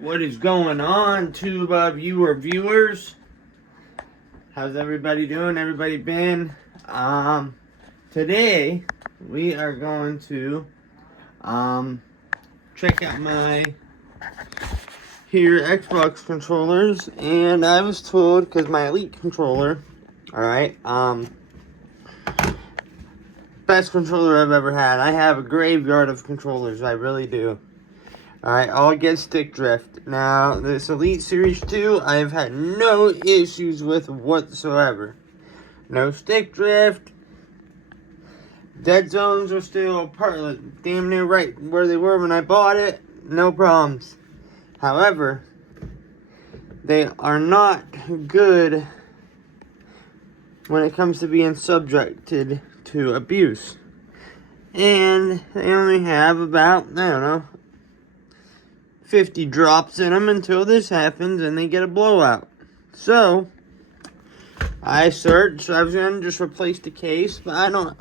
What is going on, viewers? How's everybody doing? Everybody been? Today we are going to check out my Xbox controllers, and I was told, because my Elite controller, alright, best controller I've ever had. I have a graveyard of controllers, I really do. Alright, all get stick drift. Now, this Elite Series 2, I've had no issues with whatsoever. No stick drift. Dead zones are still damn near right where they were when I bought it. No problems. However, they are not good when it comes to being subjected to abuse. And they only have about, I don't know, 50 drops in them until this happens and they get a blowout. So, I searched. I was going to just replace the case, but I don't.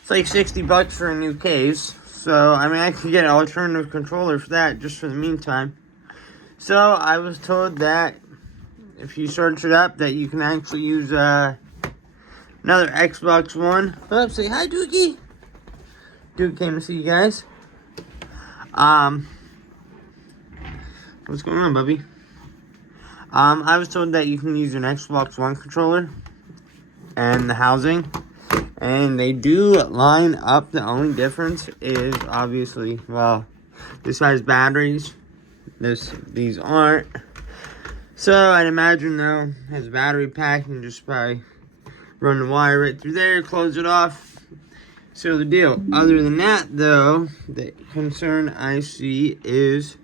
It's like $60 for a new case. So, I mean, I could get an alternative controller for that just for the meantime. So, I was told that if you search it up, that you can actually use another Xbox One. Oh, say hi, Dookie. Duke came to see you guys. What's going on, Bubby? I was told that you can use an Xbox One controller and the housing, and they do line up. The only difference is obviously, well, this has batteries. These aren't. So I'd imagine though, it has a battery pack, and just probably run the wire right through there, close it off. So the deal. Other than that, though, the concern I see is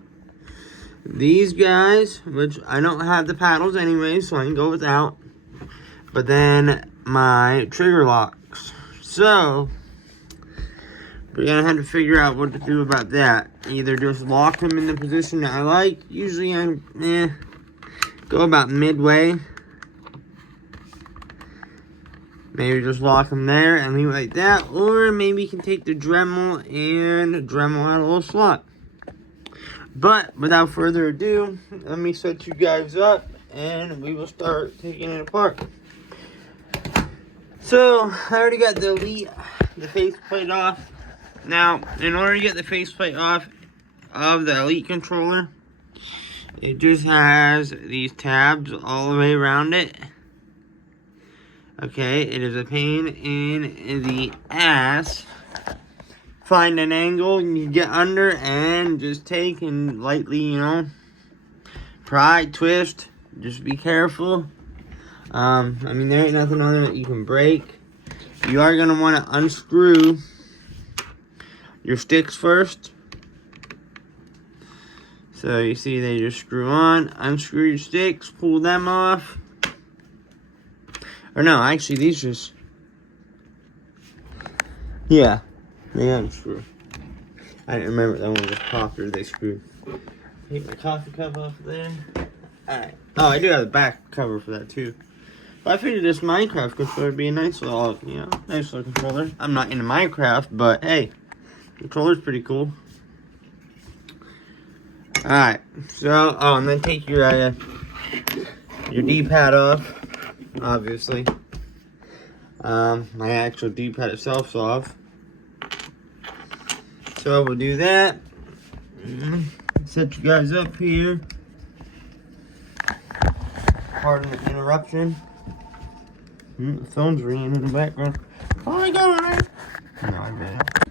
these guys, which I don't have the paddles anyway, so I can go without. But then my trigger locks. So we're gonna have to figure out what to do about that. Either just lock them in the position that I like. Usually I go about midway. Maybe just lock them there and leave it like that. Or maybe you can take the Dremel and Dremel out a little slot. But without further ado, let me set you guys up and we will start taking it apart. So, I already got the Elite, the faceplate off. Now, in order to get the faceplate off of the Elite controller, it just has these tabs all the way around it. Okay, it is a pain in the ass. Find an angle and you get under and just take and lightly, pry, twist. Just be careful. I mean, there ain't nothing on it that you can break. You are going to want to unscrew your sticks first. So you see they just screw on. Unscrew your sticks, pull them off. Or no, actually these just, yeah. They unscrew. I didn't remember that one was popped or they screwed. Take my coffee cup off there. Alright. Oh, I do have the back cover for that too. But I figured this Minecraft controller would be a nice little, nice little controller. I'm not into Minecraft, but hey, the controller's pretty cool. Alright. So, and then take your D-pad off, obviously. My actual D-pad itself's off. So we'll do that. Set you guys up here. Pardon the interruption. The phone's ringing in the background. Oh my god! No, I bet.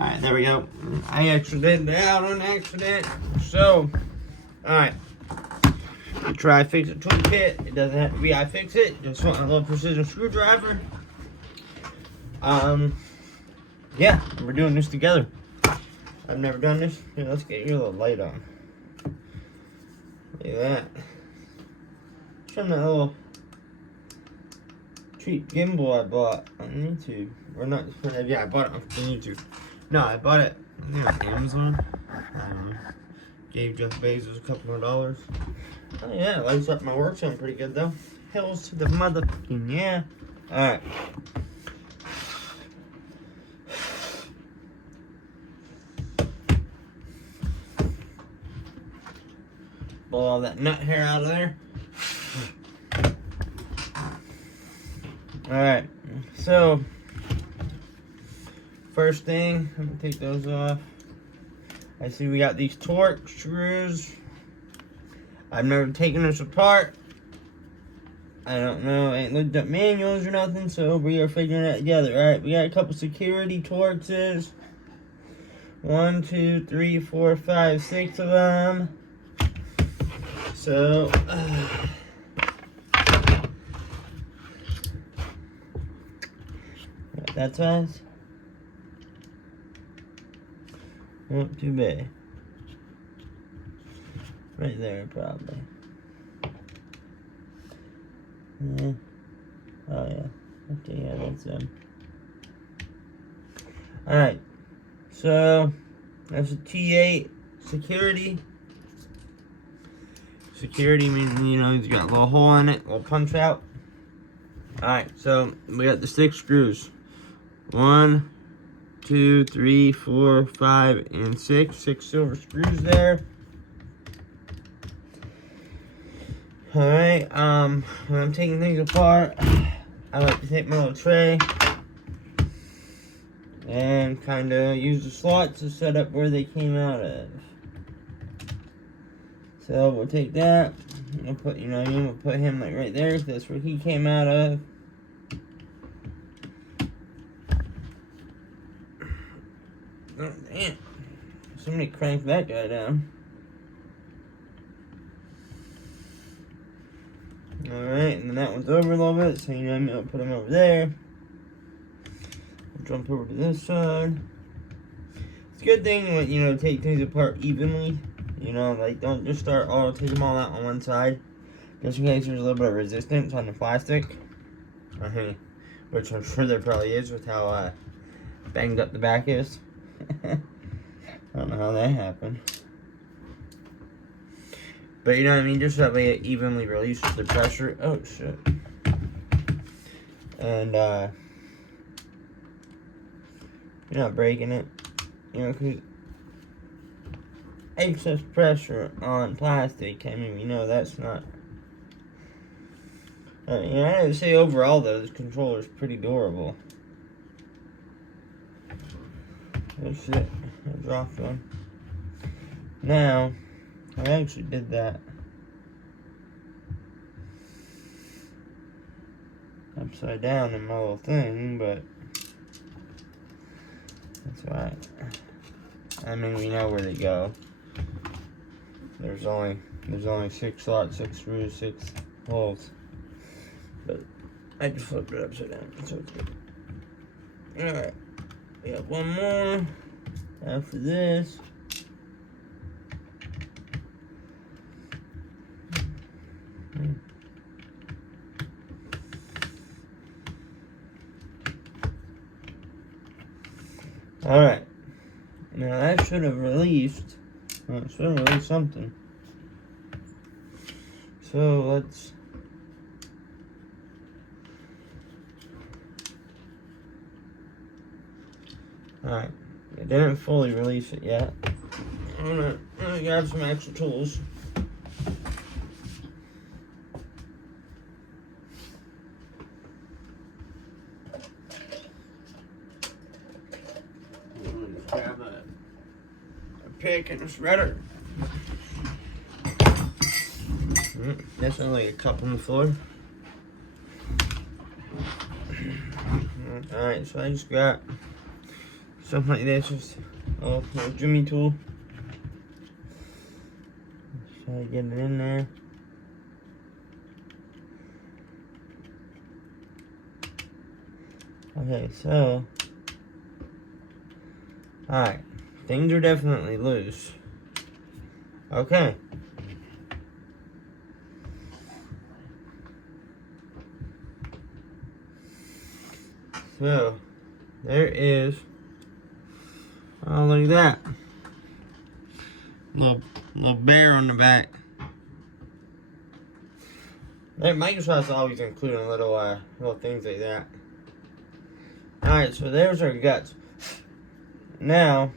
Alright, there we go. I exited out on accident. So, alright. Try fix it toolkit. It doesn't have to be iFixit. Just want a little precision screwdriver. Yeah, we're doing this together. I've never done this. Here, let's get your little light on. Look at that. From that little cheap gimbal I bought on YouTube. Or not, yeah, I bought it on YouTube. No, I bought it on Amazon. Gave Jeff Bezos a couple more dollars. Oh yeah, it lights up my work sound pretty good though. Hells to the motherfucking yeah. Alright. pull all that nut hair out of there. Alright, so first thing, I'm gonna take those off. I see we got these torque screws. I've never taken this apart. I don't know, I ain't looked up manuals or nothing, so we are figuring it together. Alright, we got a couple security torques. 1, 2, 3, 4, 5, 6 of them. So, that size. Not too bad. Right there, probably. Yeah. Oh, yeah. Okay, yeah, that's them. Alright. So, that's a T8 security. Security means, you know, he's got a little hole in it, a little punch out. Alright, so we got the 6 screws. 1, 2, 3, 4, 5, and 6. 6 silver screws there. Alright, when I'm taking things apart, I like to take my little tray and kind of use the slots to set up where they came out of. So we'll take that, we'll put, you know, we'll put him like right there, because that's where he came out of. Oh, damn. Somebody cranked that guy down. Alright, and then that one's over a little bit, so you know I'm going to put him over there. I'll jump over to this side. It's a good thing when, you know, take things apart evenly. You know, like, don't just start, take them all out on one side. Just in case there's a little bit of resistance on the plastic. Which I'm sure there probably is with how banged up the back is. I don't know how that happened. But you know what I mean, just that way it evenly releases the pressure. Oh shit. And you're not breaking it. You know, because excess pressure on plastic, I mean, you know, that's not. You know, I would say overall though, this controller is pretty durable. Oh shit, I dropped one. Now, I actually did that upside down in my little thing, but that's alright. I mean, we know where they go. There's only 6 slots, 6 screws, 6 holes. But I just flipped it upside down, so it's good. Alright, we got one more after this. Alright, now that should have released, well, it should have released something. So let's, alright, it didn't fully release it yet. I'm gonna grab some extra tools. Grab a pick and a shredder. That's only a cup on the floor. Alright, so I just got something like this, just a little Jimmy tool. Try to get it in there. Okay, so alright, things are definitely loose. Okay. So, there is, oh look at that, little bear on the back. Microsoft's always including little things like that. Alright, so there's our guts. Now,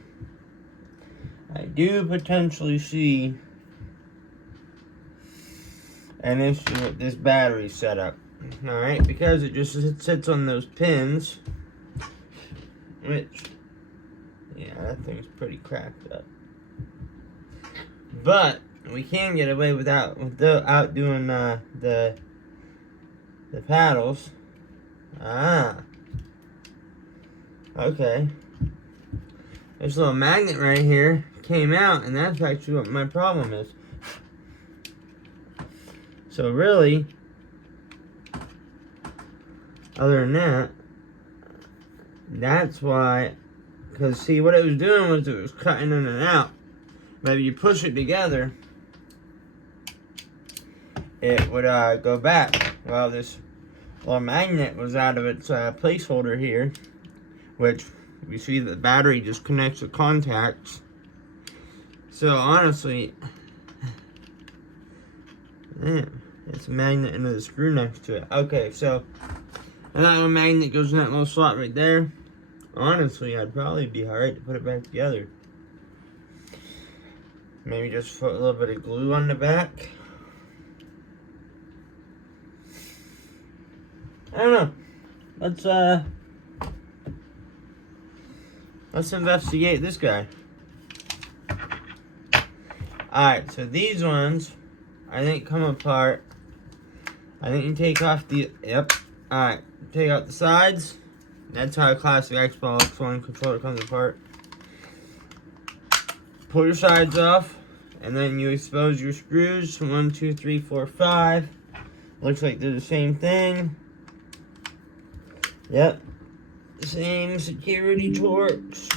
I do potentially see an issue with this battery setup. Alright, because it just sits on those pins, which, yeah, that thing's pretty cracked up. But we can get away without doing the paddles. Okay. This little magnet right here came out, and that's actually what my problem is. So really, other than that, that's why, because see, what it was doing was it was cutting in and out. But if you push it together, it would go back. Well, this little magnet was out of its placeholder here, which we see the battery just connects the contacts. So honestly, man, it's a magnet into the screw next to it. Okay, so, and that little magnet goes in that little slot right there. Honestly, I'd probably be alright to put it back together. Maybe just put a little bit of glue on the back. I don't know. Let's investigate this guy. Alright, so these ones, I think, come apart. I think you take off the, yep. Alright, take out the sides. That's how a classic Xbox One controller comes apart. Pull your sides off, and then you expose your screws. 1, 2, 3, 4, 5. Looks like they're the same thing. Yep. Same security torques.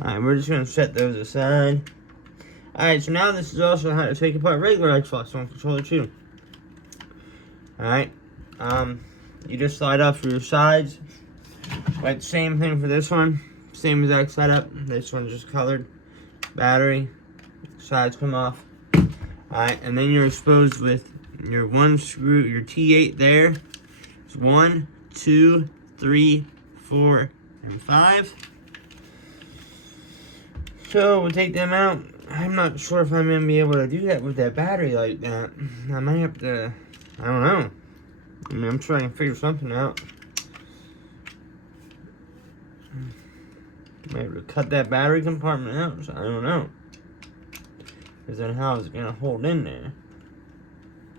Alright, we're just going to set those aside. Alright, so now this is also how to take apart regular Xbox One controller too. Alright. You just slide off your sides. Like, same thing for this one. Same exact setup. This one's just colored. Battery. Sides come off. Alright, and then you're exposed with your one screw, your T8 there. It's 1, 2, 3, 4, and 5. So we'll take them out. I'm not sure if I'm gonna be able to do that with that battery like that. I might have to, I don't know. I mean, I'm trying to figure something out. Maybe cut that battery compartment out. So I don't know. Because then how is it going to hold in there?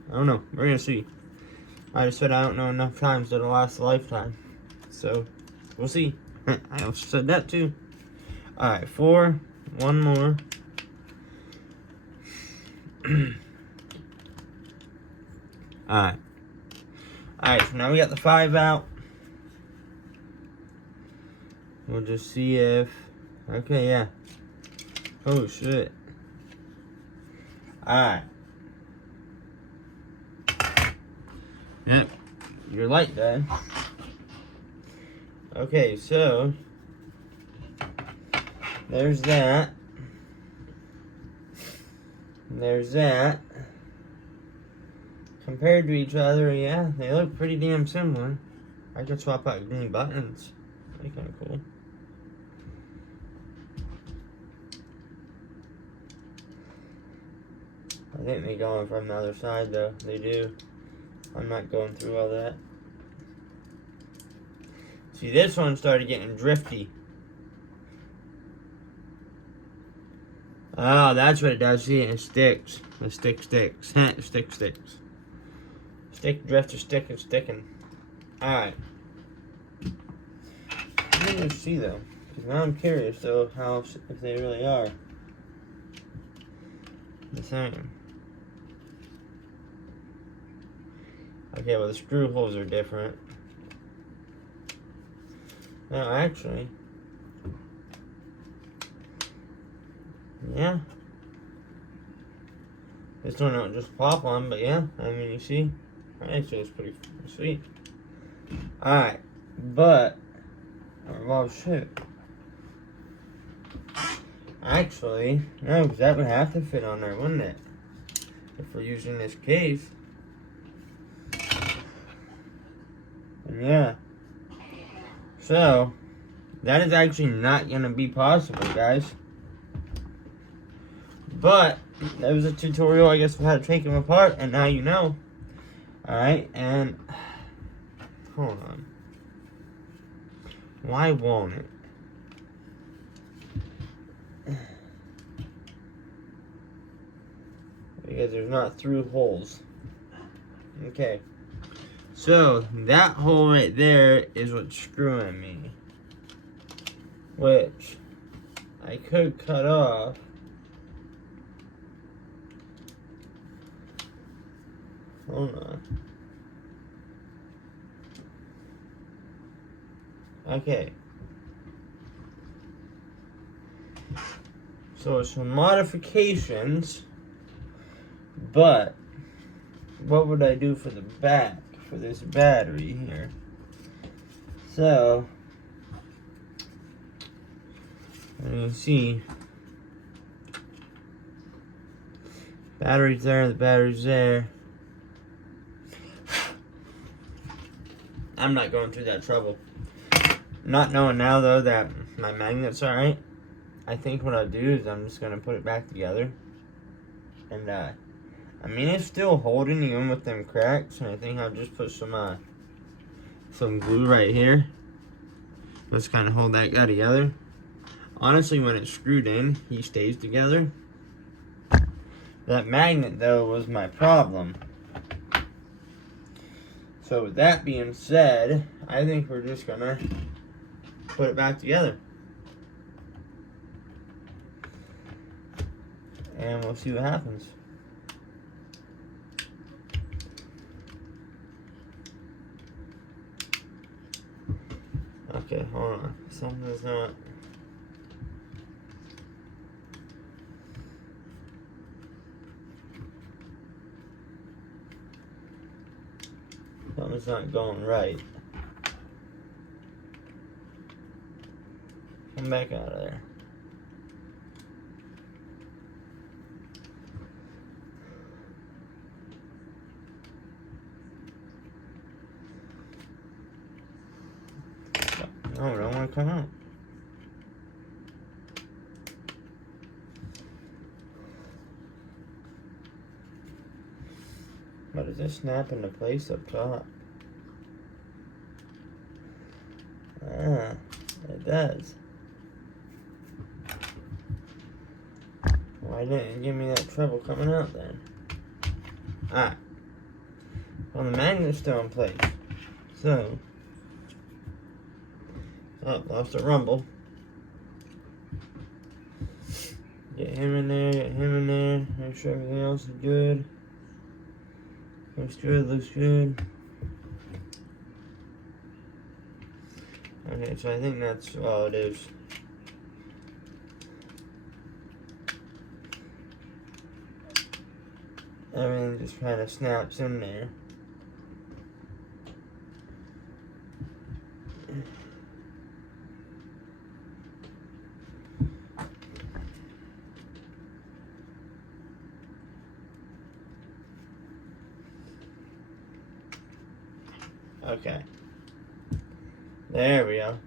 I don't know. We're going to see. I just said I don't know enough times that'll last a lifetime. So, we'll see. I also said that too. Alright, 4. One more. Alright. Alright, so now we got the 5 out. We'll just see if... Okay, yeah. Oh, shit. Alright. Yep. Your light died. Okay, so... There's that. There's that. Compared to each other, yeah, they look pretty damn similar. I could swap out green buttons. That'd be kind of cool. I think they go in from the other side, though. They do. I'm not going through all that. See, this one started getting drifty. Oh, that's what it does. See, it sticks. The stick sticks. Stick sticks. Stick drift or stick and sticking. Alright. Let me see, though. Because now I'm curious, though, how, if they really are the same. Okay, well, the screw holes are different. No, actually. Yeah. This one don't just pop on, but yeah. I mean, you see? Actually, it's pretty sweet. Alright. But, well, shit. Actually, no, because that would have to fit on there, wouldn't it? If we're using this case. Yeah. So, That is actually not going to be possible, guys. But that was a tutorial, I guess, of how to take them apart, and now you know. Alright, and hold on. Why won't it? Because there's not through holes. Okay. So, that hole right there is what's screwing me. Which I could cut off. Hold on. Okay. So some modifications, but what would I do for the back, for this battery here? So, you see, battery's there, the battery's there. I'm not going through that trouble. Not knowing now, though, that my magnet's alright, I think what I'll do is I'm just going to put it back together. And, I mean, it's still holding even with them cracks. And I think I'll just put some glue right here. Let's kind of hold that guy together. Honestly, when it's screwed in, he stays together. That magnet, though, was my problem. So with that being said, I think we're just gonna put it back together. And we'll see what happens. Okay, hold on. Something's not... Something's not going right. Come back out of there. No, I don't want to come out. But does this snap into place up top? Ah, it does. Why didn't it give me that trouble coming out then? Ah. Well, the magnet's still in place. So. Oh, lost a rumble. Get him in there, get him in there. Make sure everything else is good. Looks good, looks good. Okay, so I think that's all it is. Everything just kind of snaps in there. Okay. There we go.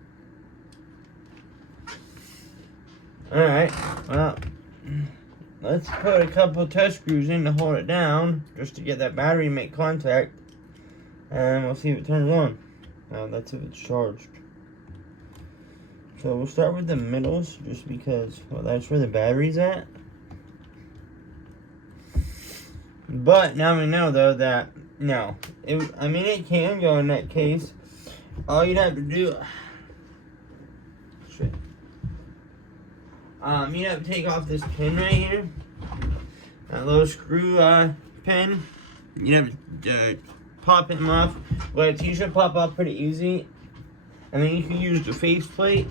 Alright, well, let's put a couple of test screws in to hold it down, just to get that battery to make contact, and we'll see if it turns on. That's if it's charged. So we'll start with the middles, just because, well, that's where the battery's at. But now we know, though, that, no, I mean, it can go in that case. All you'd have to do, shit. You'd have to take off this pin right here, that little screw pin. You'd have to pop him off, but he should pop off pretty easy. And then you can use the face plate.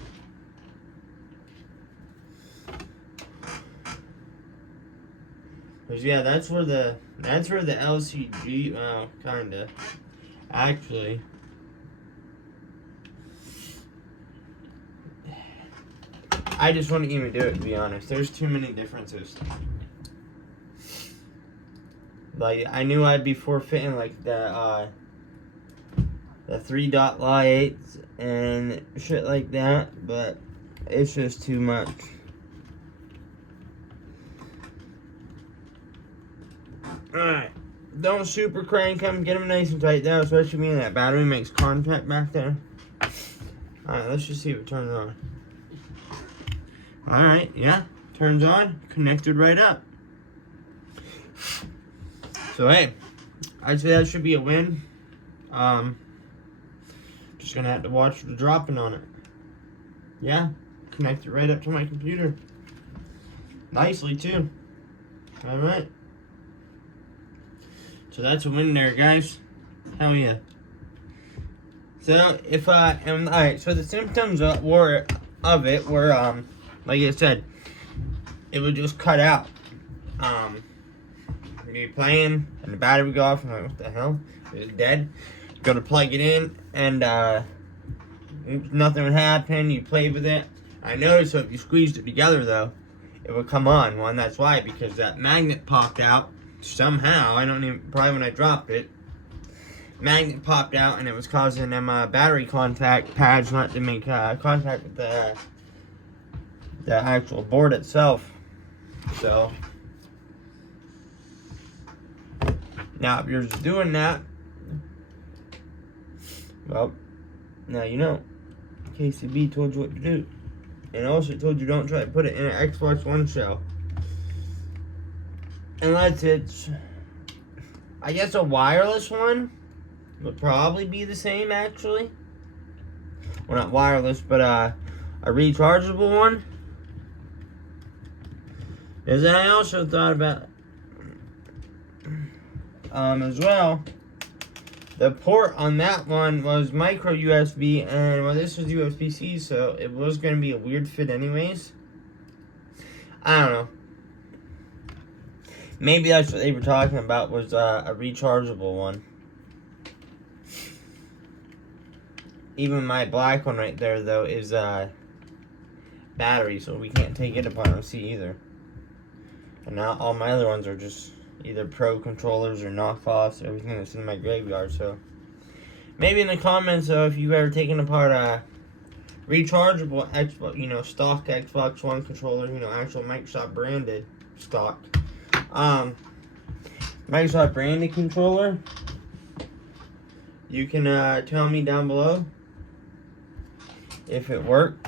Cause yeah, that's where the LCG, well, kinda, actually. I just wouldn't even do it, to be honest. There's too many differences. Like, I knew I'd be forfeiting, like, the the 3-dot lights and shit like that, but it's just too much. Alright, don't super crank them, get them nice and tight though, especially when that battery makes contact back there. Alright, let's just see if it turns on. Alright, yeah, turns on, connected right up. So hey, I'd say that should be a win. Just gonna have to watch the dropping on it. Yeah, connected right up to my computer. Nicely too. Alright. So that's a win there, guys. Hell yeah. So if alright, so the symptoms of it were like I said, it would just cut out. You'd be playing and the battery would go off and I'm like, what the hell? It was dead. Go to plug it in and nothing would happen. You played with it. I noticed so if you squeezed it together though, it would come on. Well, and that's why, because that magnet popped out somehow. I don't even, probably when I dropped it, magnet popped out and it was causing them battery contact pads not to make contact with the actual board itself. So now if you're just doing that, well, now you know. KCB told you what to do. And also told you don't try to put it in an Xbox One shell. Unless it's, I guess a wireless one would probably be the same actually. Well, not wireless, but a rechargeable one. Because then I also thought about as well, the port on that one was micro USB, and well, this was USB-C, so it was going to be a weird fit anyways. I don't know. Maybe that's what they were talking about, was a rechargeable one. Even my black one right there, though, is battery, so we can't take it apart and see either. And now all my other ones are just either pro controllers or knockoffs, everything that's in my graveyard. So maybe in the comments if you've ever taken apart a rechargeable Xbox, you know, stock Xbox One controller, you know, actual Microsoft branded stock, Microsoft branded controller, you can tell me down below if it worked.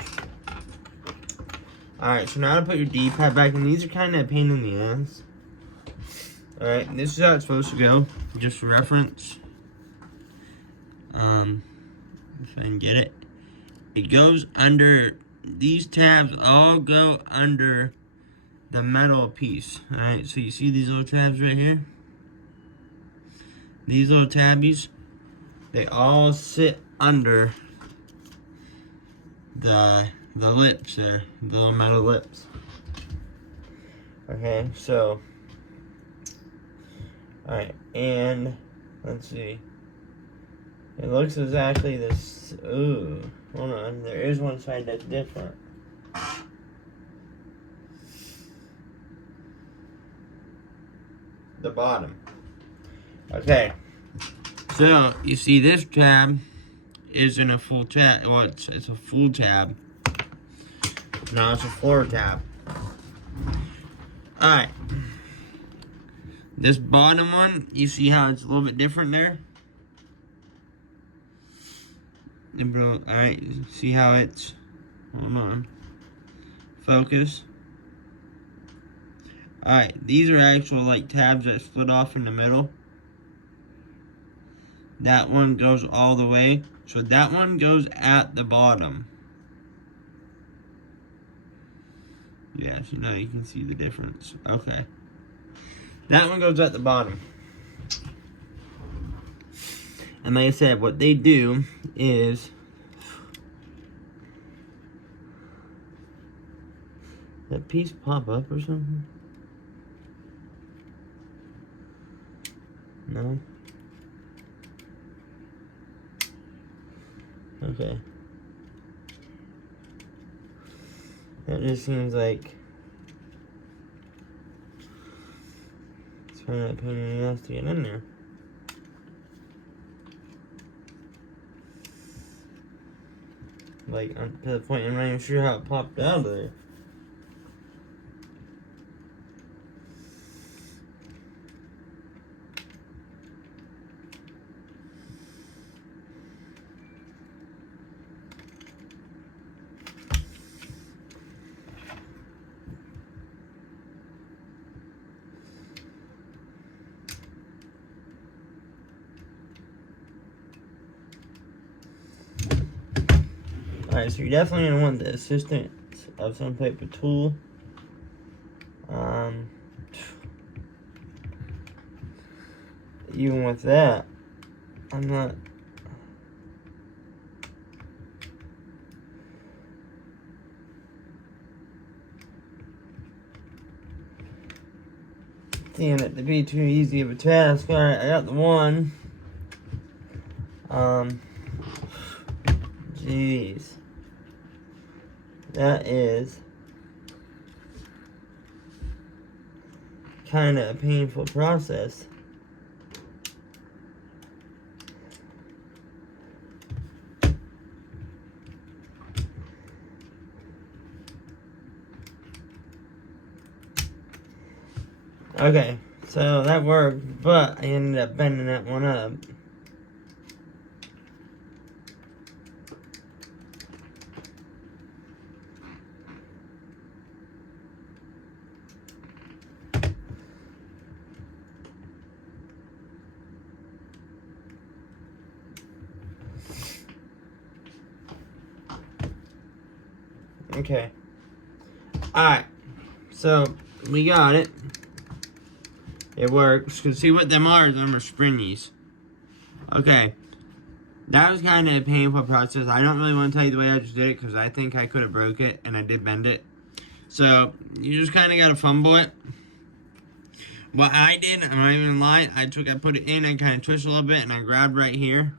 Alright, so now to put your D-pad back in. These are kind of a pain in the ass. Alright, this is how it's supposed to go, just for reference. If I can get it. It goes under, these tabs all go under the metal piece. Alright, so you see these little tabs right here? These little tabbies, they all sit under the lips there, the little metal lips. Okay, so alright, and let's see. It looks exactly this. Ooh, hold on. There is one side that's different. The bottom. Okay. So you see this tab isn't a full tab. Well, it's a full tab. Now it's a floor tab. Alright. This bottom one, you see how it's a little bit different there? Alright, see how it's, hold on, focus. Alright, these are actual like tabs that split off in the middle. That one goes all the way, so that one goes at the bottom. Yeah, so now you can see the difference. Okay. That one goes at the bottom. And like I said, what they do is, that piece pop up or something? No? Okay. That just seems like it's kind of a pain in the ass to get in there. Like, to the point I'm not even sure how it popped out of there. Alright, so you're definitely going to want the assistance of some type of tool. Even with that, I'm not... seeing it to be too easy of a task. Alright, I got the one. Jeez. That is kind of a painful process. Okay, so that worked, but I ended up bending that one up. Okay. Alright. So, we got it. It works. Cause see what them are springies. Okay. That was kind of a painful process. I don't really want to tell you the way I just did it because I think I could have broke it and I did bend it. So, you just kind of got to fumble it. What I did, I'm not even lying, I put it in, I kind of twisted a little bit and I grabbed right here.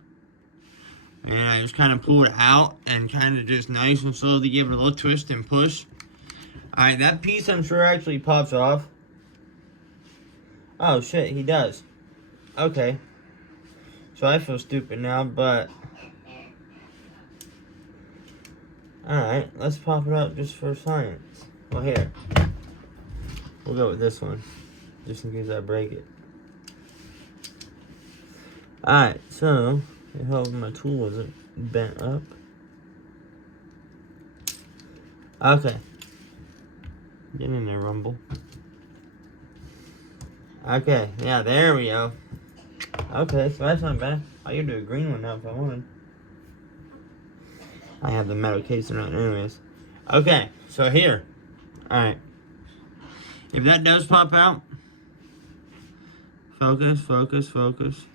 And I just kind of pulled it out and kind of just nice and slowly give it a little twist and push. Alright, that piece I'm sure actually pops off. Oh shit, he does. Okay. So I feel stupid now, but... Alright, let's pop it up just for science. Well, here. We'll go with this one. Just in case I break it. Alright, so... I hope my tool wasn't bent up. Okay. Get in there, Rumble. Okay, yeah, there we go. Okay, so that's not bad. I could do a green one now if I wanted. I have the metal casing on anyways. Okay, so here. Alright. If that does pop out, focus, focus, focus.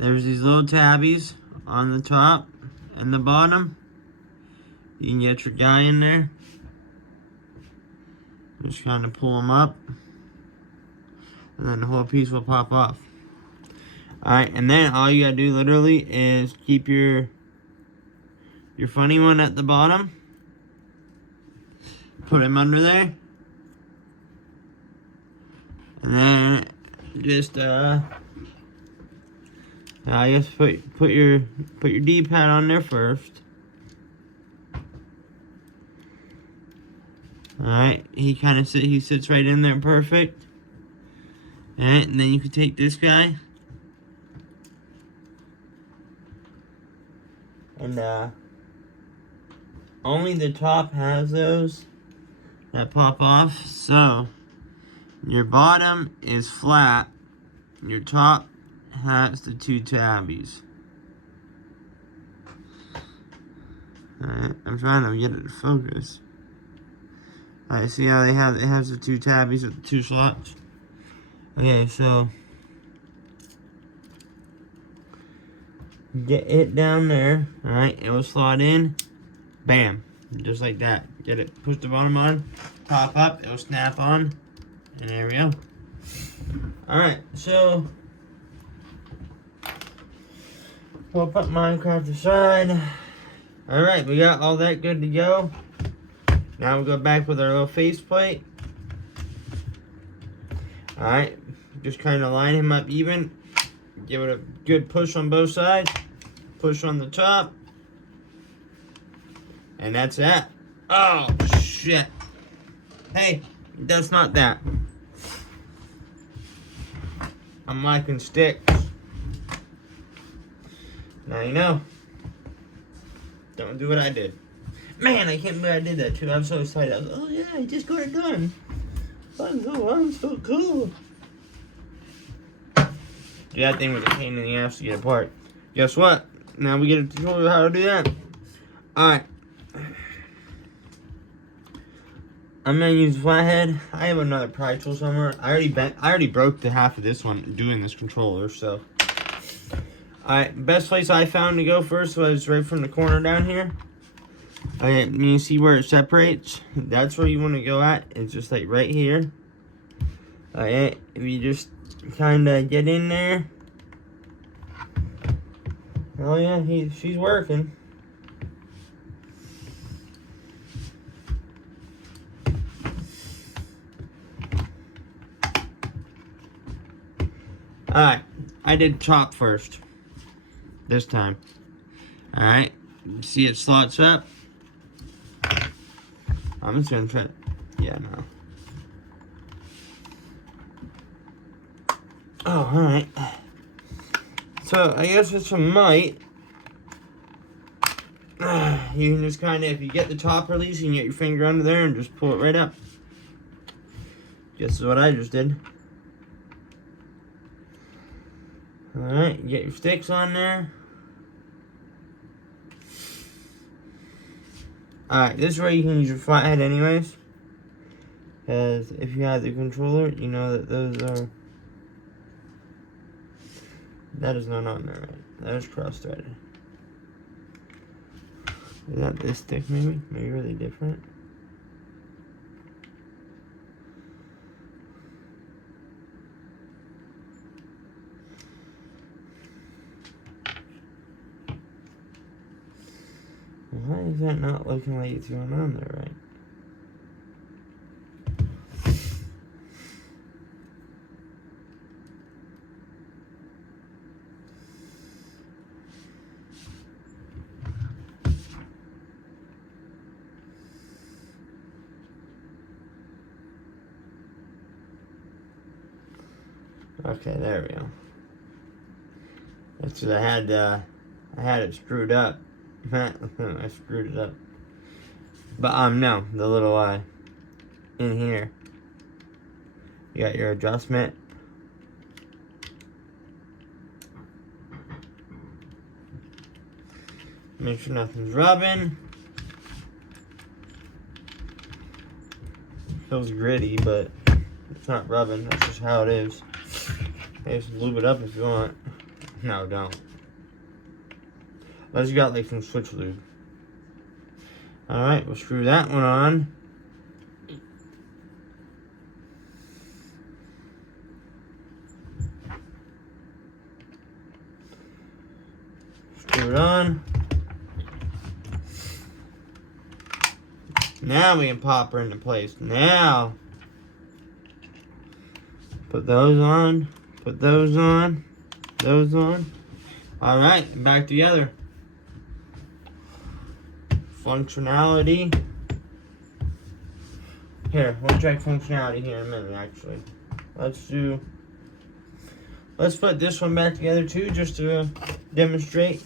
There's these little tabbies on the top and the bottom. You can get your guy in there. Just kind of pull them up. And then the whole piece will pop off. Alright, and then all you gotta do literally is keep your funny one at the bottom. Put him under there. And then just I guess put your D-pad on there first. Alright, he sits right in there perfect. Alright, and then you can take this guy. And only the top has those that pop off. So your bottom is flat. Your top has the two tabbies. Alright, I'm trying to get it to focus. Alright, see how it has the two tabbies with the two slots? Okay, so get it down there. Alright, it will slot in. Bam. Just like that. Get it, push the bottom on, pop up, it will snap on, and there we go. Alright, so we'll put Minecraft aside. Alright, we got all that good to go. Now we'll go back with our little faceplate. Alright, just kind of line him up even. Give it a good push on both sides. push on the top, and that's that. Oh, shit. Hey, that's not that. I'm liking sticks. Now you know. Don't do what I did. Man, I can't believe I did that too. I'm so excited. I was, oh yeah, I just got it done. I'm so cool. Dude, that thing was a pain in the ass to get apart. Guess what? Now we get a tutorial how to do that. Alright. I'm gonna use flathead. I have another pry tool somewhere. I already broke the half of this one doing this controller, so. Alright, best place I found to go first was right from the corner down here. Okay, you see where it separates? That's where you want to go at. It's just like right here. Alright, if you just kind of get in there. Oh yeah, she's working. Alright, I did top first. This time. Alright, see it slots up. I'm just gonna try. Yeah, no. Oh, alright. So, I guess it's a might. You can just kind of, if you get the top release, you can get your finger under there and just pull it right up. Guess is what I just did. Alright, get your sticks on there. Alright, this way you can use your flathead anyways. Because if you have the controller, you know that those are... That is not on there right. That is cross-threaded. Is that this stick maybe? Maybe really different? Why is that not looking like it's going on there right? Okay, there we go. That's what I had it screwed up. I screwed it up. But no, the little in here. You got your adjustment. Make sure nothing's rubbing. Feels gritty, but it's not rubbing. That's just how it is. Okay, just lube it up if you want. No, don't. Unless you got like some switch lube. Alright, we'll screw that one on. Screw it on. Now we can pop her into place. Now, put those on, put those on, those on. Alright, back together. Functionality. Here, we'll check functionality here in a minute, actually. Let's put this one back together too, just to demonstrate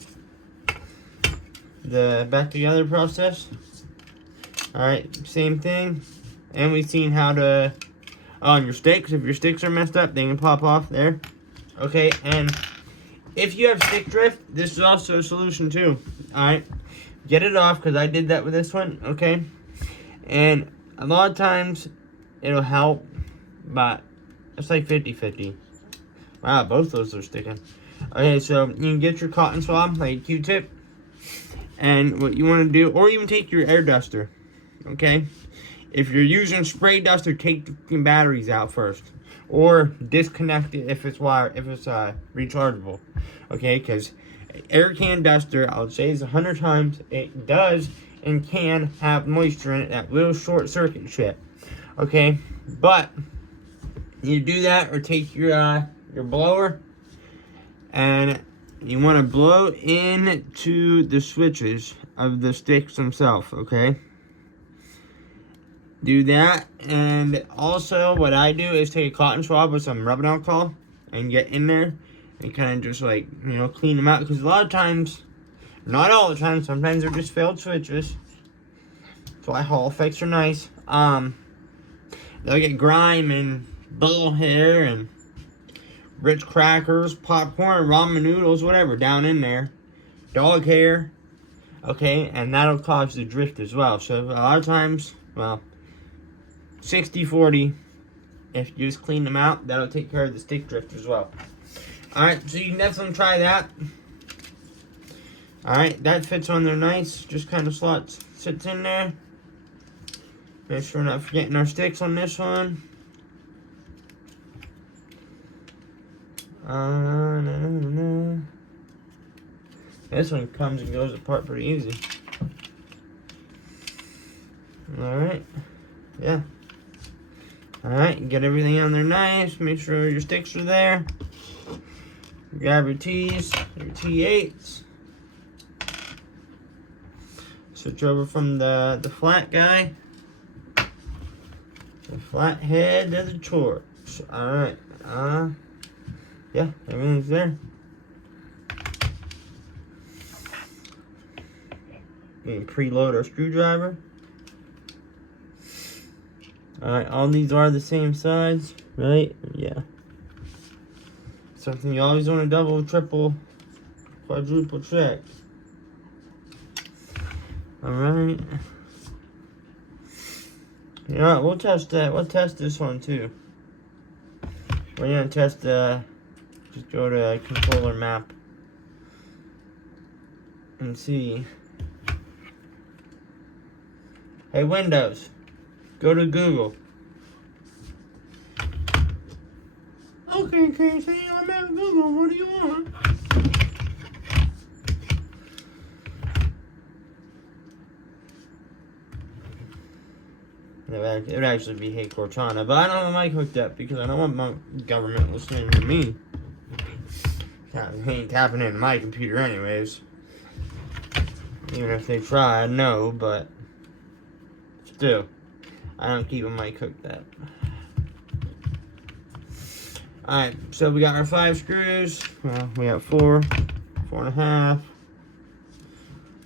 the back together process. Alright, same thing. And we've seen how to, on your sticks, if your sticks are messed up, they can pop off there. Okay, and if you have stick drift, this is also a solution too. Alright, get it off, because I did that with this one, okay? And a lot of times, it'll help, but it's like 50-50. Wow, both those are sticking. Okay, so you can get your cotton swab, like a Q-tip, and what you want to do, or even take your air duster, okay? If you're using spray duster, take the batteries out first, or disconnect it if it's rechargeable, okay? Because air can duster, I'll say this 100 times, it does and can have moisture in it that will short circuit shit, okay? But you do that, or take your blower and you want to blow into the switches of the sticks themselves, okay? Do that, and also what I do is take a cotton swab with some rubbing alcohol and get in there and kind of just like, you know, clean them out, because a lot of times, not all the time, sometimes they're just failed switches. That's why Hall effects are nice. They'll get grime and bull hair and Ritz crackers, popcorn, ramen noodles, whatever, down in there. Dog hair, okay, and that'll cause the drift as well. So a lot of times, well, 60-40, if you just clean them out, that'll take care of the stick drift as well. Alright, so you can definitely try that. Alright, that fits on there nice, just kind of sits in there. Make sure we're not forgetting our sticks on this one. No. This one comes and goes apart pretty easy. Alright. Yeah. Alright, get everything on there nice. Make sure your sticks are there. Grab your T's, your T8s. Switch over from the flat guy. The flat head to the torch. Alright. Yeah, everything's there. We can preload our screwdriver. Alright, all these are the same size, right? Yeah. Something you always want to double, triple, quadruple check. Alright. You know what, we'll test that. We'll test this one too. We're gonna test just go to controller map and see. Hey Windows, go to Google. Okay, Casey, I'm at Google. What do you want? It would actually be Hey Cortana, but I don't have my mic hooked up because I don't want my government listening to me. It ain't tapping into my computer anyways. Even if they try, no, but still, I don't keep a mic hooked up. Alright, so we got our 5 screws. Well, we got 4, 4.5.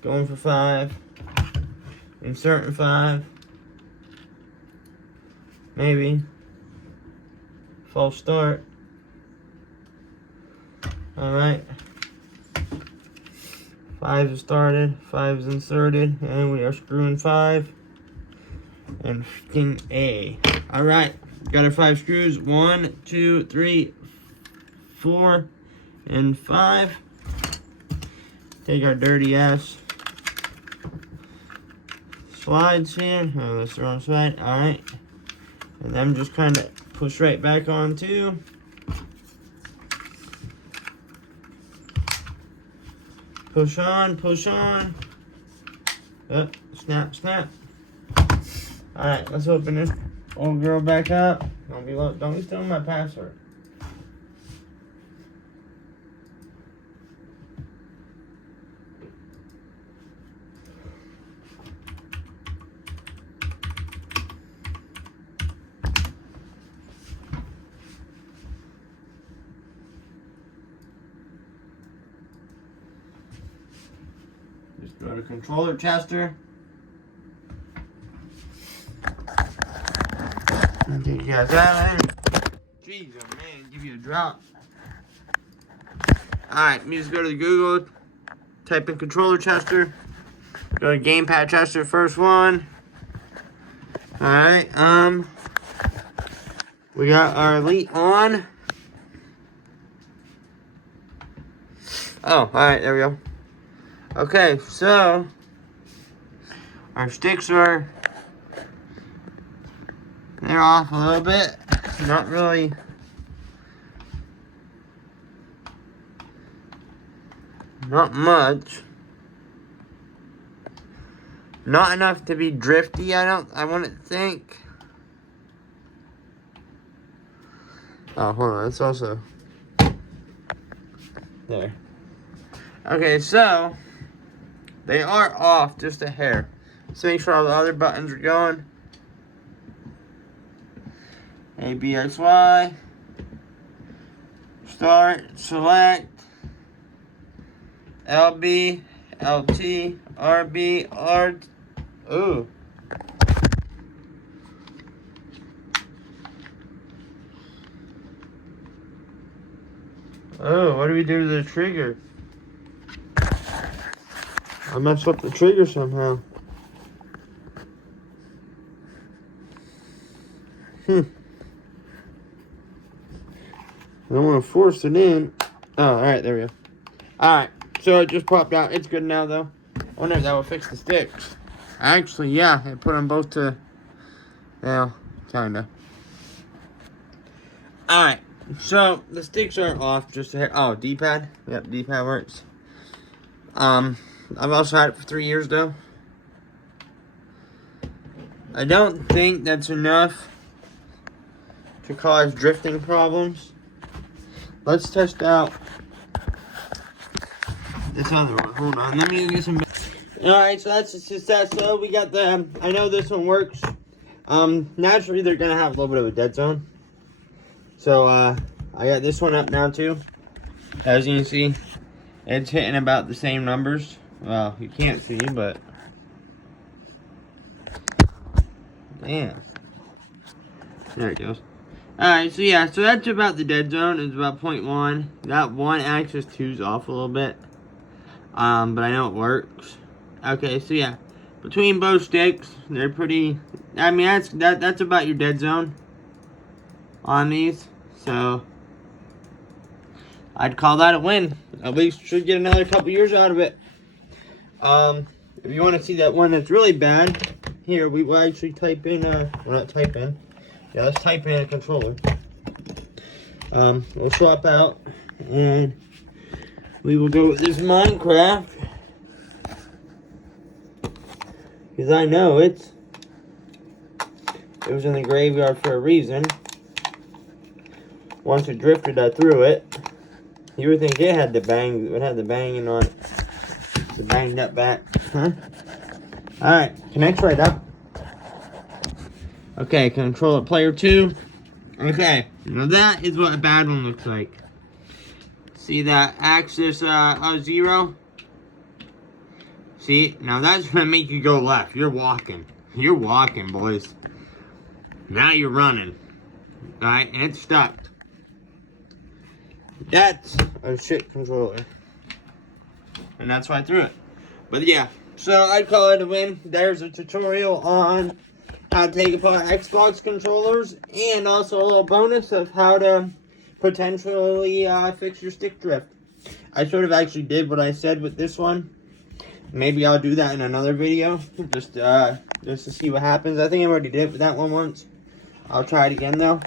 Going for 5. Inserting 5. Maybe. False start. Alright. 5 is started. 5 is inserted. And we are screwing 5. And freaking A. Alright. Got our 5 screws. 1, 2, 3, 4, and 5. Take our dirty ass slides here. Oh, that's the wrong side. Alright. And then just kind of push right back on too. Push on, push on. Oh, snap, snap. Alright, let's open this old girl back up. Don't be stealing my password. Just go to controller tester. And take you guys out. Jeez, oh man, give you a drop. Alright, let me just go to the Google, type in controller tester, go to gamepad tester, first one. Alright, we got our Elite on. Oh, alright, there we go. Okay, so our sticks are, they're off a little bit. Not really. Not much. Not enough to be drifty, I wouldn't think. Oh, hold on, it's also there. Okay, so they are off just a hair. Let's make sure all the other buttons are going. A, B, X, Y. Start, select. LB, LT, RB, R. Ooh. Oh, what do we do to the trigger? I messed up the trigger somehow. I don't want to force it in. Oh, alright, there we go. Alright, so it just popped out. It's good now, though. I wonder if that will fix the sticks. Actually, yeah, it put them both to, well, kinda. Alright, so the sticks are off just a hair. Oh, D-pad? Yep, D-pad works. I've also had it for 3 years, though. I don't think that's enough to cause drifting problems. Let's test out this other one. Hold on, let me get some. Alright, so that's a success. So we got the, I know this one works. Naturally they're gonna have a little bit of a dead zone. So I got this one up now too. As you can see, it's hitting about the same numbers. Well, you can't see, but damn. There it goes. Alright, so yeah, so that's about the dead zone. It's about 0.1. That one axis 2's off a little bit. But I know it works. Okay, so yeah. Between both sticks, they're pretty, I mean, that's about your dead zone on these. So I'd call that a win. At least should get another couple years out of it. If you want to see that one that's really bad, here we will actually type in, well, not type in. Yeah, let's type in a controller. We'll swap out, and we will go with this Minecraft. Because I know it was in the graveyard for a reason. Once it drifted, I threw it. You would think it had the bang, it had the banging on it. The banged up back. Huh? Alright, connects right up. Okay, controller player 2. Okay, now that is what a bad one looks like. See that axis 0? See, now that's gonna make you go left. You're walking. You're walking, boys. Now you're running. Alright, and it's stuck. That's a shit controller. And that's why I threw it. But yeah, so I'd call it a win. There's a tutorial on how to take apart Xbox controllers, and also a little bonus of how to potentially fix your stick drift. I sort of actually did what I said with this one. Maybe I'll do that in another video, just to see what happens. I think I already did with that one once. I'll try it again though.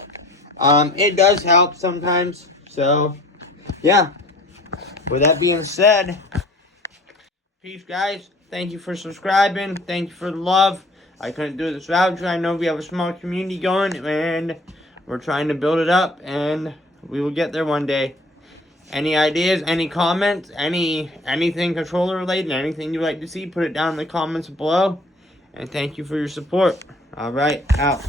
It does help sometimes. So yeah, with that being said, peace guys. Thank you for subscribing. Thank you for the love. I couldn't do this without you. I know we have a small community going, and we're trying to build it up, and we will get there one day. Any ideas, any comments, anything controller related, anything you'd like to see, put it down in the comments below. And thank you for your support. Alright, out.